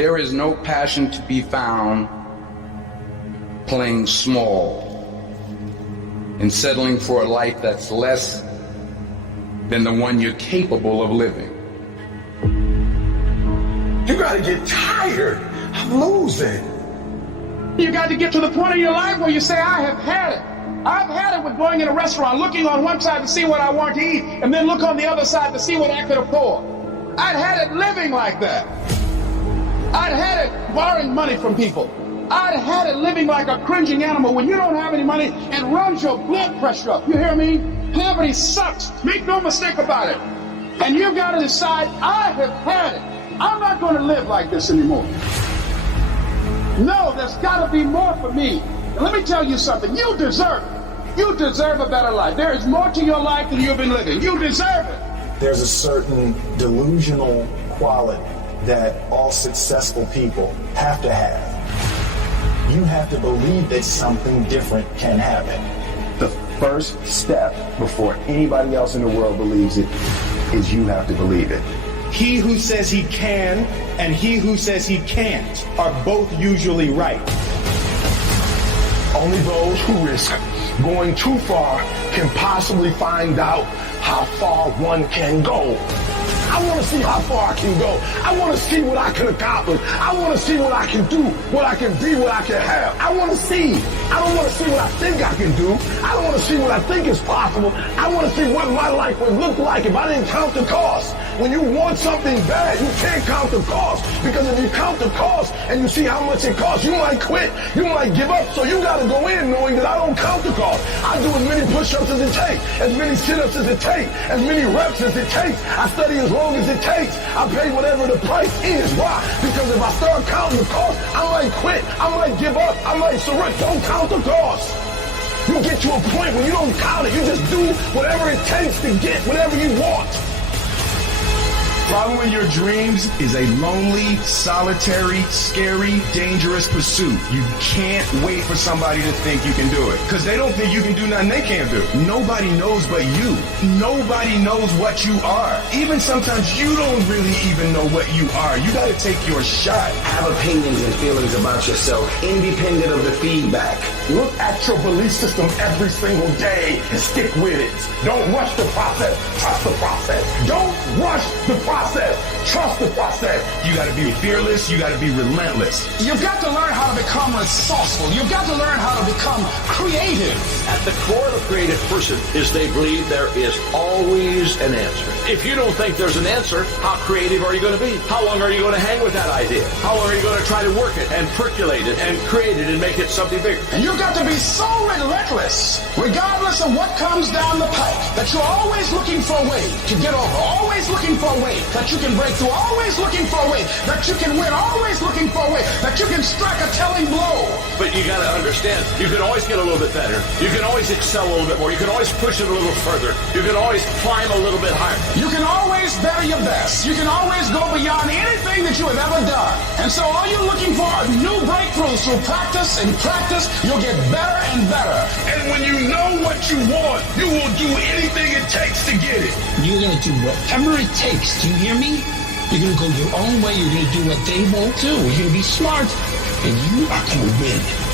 There is no passion to be found playing small and settling for a life that's less than the one you're capable of living. You gotta get tired of losing. You got to get to the point in your life where you say, I have had it. I've had it with going in a restaurant, looking on one side to see what I want to eat, and then look on the other side to see what I could afford. I'd had it living like that. I'd had it borrowing money from people. I'd had it living like a cringing animal. When you don't have any money, it runs your blood pressure up. You hear me? Poverty sucks. Make no mistake about it. And you've got to decide, I have had it. I'm not going to live like this anymore. No, there's got to be more for me. And let me tell you something. You deserve it. You deserve a better life. There is more to your life than you've been living. You deserve it. There's a certain delusional quality that all successful people have to have. You have to believe that something different can happen. The first step before anybody else in the world believes it is you have to believe it. He who says he can and he who says he can't are both usually right. Only those who risk going too far can possibly find out how far one can go. I want to see how far I can go. I want to see what I can accomplish. I want to see what I can do, what I can be, what I can have. I want to see. I don't want to see what I think I can do. I don't want to see what I think is possible. I want to see what my life would look like if I didn't count the cost. When you want something bad, you can't count the cost. Because if you count the cost and you see how much it costs, you might quit. You might give up. So you got to go in knowing that I don't count the cost. I do as many push-ups as it takes, as many sit-ups as it takes, as many reps as it takes. I study as long as it takes. I pay whatever the price is. Why? Because if I start counting the cost, I might quit. I might give up. I might surrender. Don't count the cost. You get to a point where you don't count it. You just do whatever it takes to get whatever you want. Following your dreams is a lonely, solitary, scary, dangerous pursuit. You can't wait for somebody to think you can do it. Because they don't think you can do nothing they can't do. Nobody knows but you. Nobody knows what you are. Even sometimes you don't really even know what you are. You got to take your shot. Have opinions and feelings about yourself, independent of the feedback. Look at your belief system every single day and stick with it. Don't rush the process. Trust the process. Don't rush the process. Trust the process. You got to be fearless. You got to be relentless. You've got to learn how to become resourceful. You've got to learn how to become creative. At the core of a creative person is they believe there is always an answer. If you don't think there's an answer, how creative are you going to be? How long are you going to hang with that idea? How long are you going to try to work it and percolate it and create it and make it something bigger? And you've got to be so relentless, regardless of what comes down the pike, that you're always looking for a way to get over, always looking for a way that you can break through, always looking for a way that you can win, always looking for a way that you can strike a telling blow. But you got to understand, you can always get a little bit better. You can always excel a little bit more. You can always push it a little further. You can always climb a little bit higher. You can always better your best. You can always go beyond anything that you have ever done. And so all you're looking for are new breakthroughs. Through practice and practice, you'll get better and better. And when you know what you want, you will do anything it takes to get it. You're going to do whatever it takes. Do you hear me? You're going to go your own way. You're going to do what they won't do. You're going to be smart. And you are going to win.